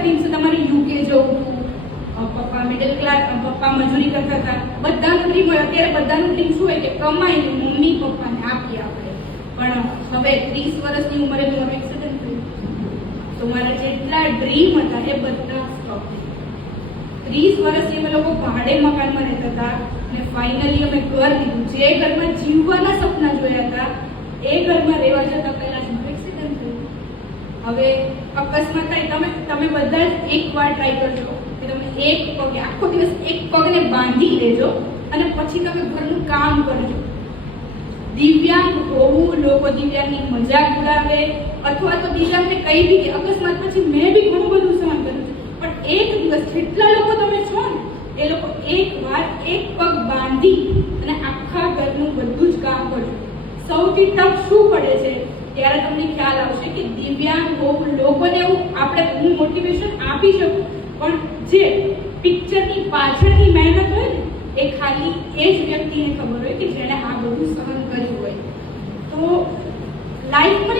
Dreams તમારે UK જવું હતું. પપ્પા મિડલ ક્લાસ પપ્પા મજૂરી કરતા હતા. બધાનું ડ્રીમ હોય, અત્યારે બધાનું ડ્રીમ શું હોય કે કમાઈને મમ્મી પપ્પાને આપીએ આપણે. પણ હવે ત્રીસ વર્ષની ઉંમરે મારું એક્સિડન્ટ થયું. તો મારા જેટલા ડ્રીમ હતા એ બધા સ્ટોપ ત્રીસ વર્ષથી અમે લોકો ભાડે મકાનમાં રહેતા હતા અને ફાઇનલી અમે ઘર લીધું. જે ઘરમાં જીવવાના સપના જોયા હતા, એ ઘરમાં રહેવા જતા પહેલા જ એક્સિડન્ટ થયું. હવે અકસ્માત થાય, તમે તમે બધા જ એક વાર ટ્રાય કરજો. કે તમે એક પગે આખો દિવસ એક પગને બાંધી લેજો અને પછી તમે ઘરનું કામ કરજો. દિવ્યાંગ હોવું, લોકો દિવ્યાંગની મજાક ઉડાવે, અથવા તો દિવ્યાંગને કહી કે અકસ્માત પછી મેં બી ઘણું બધું સહન કર્યું પણ એક દિવસ જેટલા લોકો તમે છો ને, એ લોકો એક વાર એક પગ બાંધી અને આખા ઘરનું બધું જ કામ કરજો. સૌથી ટફ શું પડે છે? ત્યારે ખ્યાલ આવશે કે દિવ્યાંગ લોકોને એવું આપણે હું મોટિવેશન આપી શકું. પણ જે પિક્ચરની પાછળની મહેનત હોય ને, એ ખાલી એ જ વ્યક્તિને ખબર હોય કે જેણે આ બધું સહન કર્યું હોય. તો લાઈફમાં